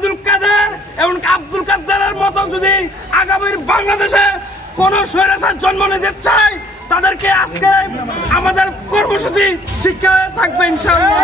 ওবায়দুল কাদের এবং আব্দুল কাদেরের মতো যদি আগামীর বাংলাদেশে কোন স্বৈরাচার জন্ম নিতে চায় তাদেরকে আজকে আমাদের কর্মসূচি শিক্ষা হয়ে থাকবে ইনশাআল্লাহ।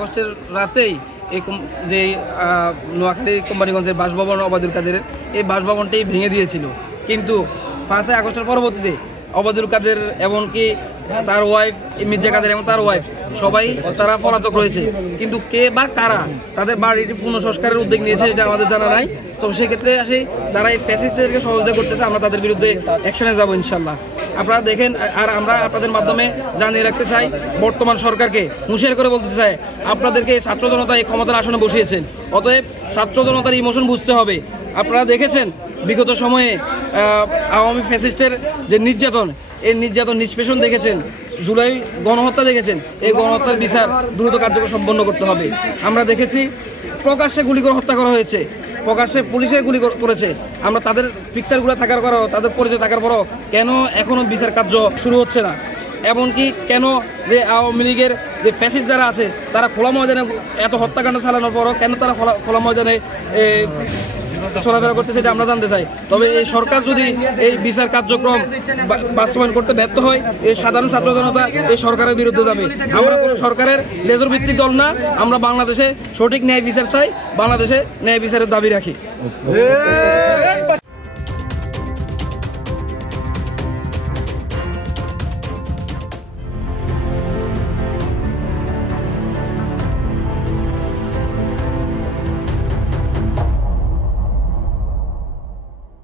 আগস্টের রাতেই এই যে নোয়াখালী কোম্পানিগঞ্জের বাসভবন ওবায়দুল কাদেরের এই বাসভবনটি ভেঙে দিয়েছিল, কিন্তু 5 আগস্টের পরবর্তীতে ওবায়দুল কাদের এমনকি তার ওয়াইফ মির্জা কাদের এবং তার ওয়াইফ সবাই তারা পলাতক রয়েছে, কিন্তু কে বা কারা তাদের বাড়িটি পুনঃসংস্কারের উদ্যোগ নিয়েছে এটা আমাদের জানা নাই। তো সেক্ষেত্রে আসে যারা এই ফ্যাসিস্টদেরকে সহযোগিতা করতেছে আমরা তাদের বিরুদ্ধে অ্যাকশনে যাবো ইনশাল্লাহ। আপনারা দেখেন, আর আমরা আপনাদের মাধ্যমে জানিয়ে রাখতে চাই, বর্তমান সরকারকে হুঁশিয়ার করে বলতে চাই, আপনাদেরকে ছাত্র জনতা এই ক্ষমতার আসনে বসিয়েছেন, অতএব ছাত্র জনতার ইমোশন বুঝতে হবে। আপনারা দেখেছেন বিগত সময়ে আওয়ামী ফ্যাসিস্টের যে নির্যাতন, এই নির্যাতন নিষ্পেষণ দেখেছেন, জুলাই গণহত্যা দেখেছেন, এই গণহত্যার বিচার দ্রুত কার্যকর সম্পন্ন করতে হবে। আমরা দেখেছি প্রকাশ্যে গুলি করে হত্যা করা হয়েছে, প্রকাশ্যে পুলিশে গুলি করেছে, আমরা তাদের পিকচারগুলো থাকার পরও, তাদের পরিচয় থাকার পরও কেন এখনো বিচার কার্য শুরু হচ্ছে না? এমনকি কেন যে আওয়ামী লীগের যে ফ্যাসিস্ট যারা আছে তারা খোলা ময়দানে এত হত্যাকাণ্ড চালানোর পরও কেন তারা খোলা ময়দানে চলাফেরা করতে সেটা আমরা জানতে চাই। তবে এই সরকার যদি এই বিচার কার্যক্রম বাস্তবায়ন করতে ব্যর্থ হয়, এই সাধারণ ছাত্র জনতা এই সরকারের বিরুদ্ধে যাবে। আমরা কোনো সরকারের লেজর ভিত্তিক দল না, আমরা বাংলাদেশে সঠিক ন্যায় বিচার চাই, বাংলাদেশে ন্যায় বিচারের দাবি রাখি।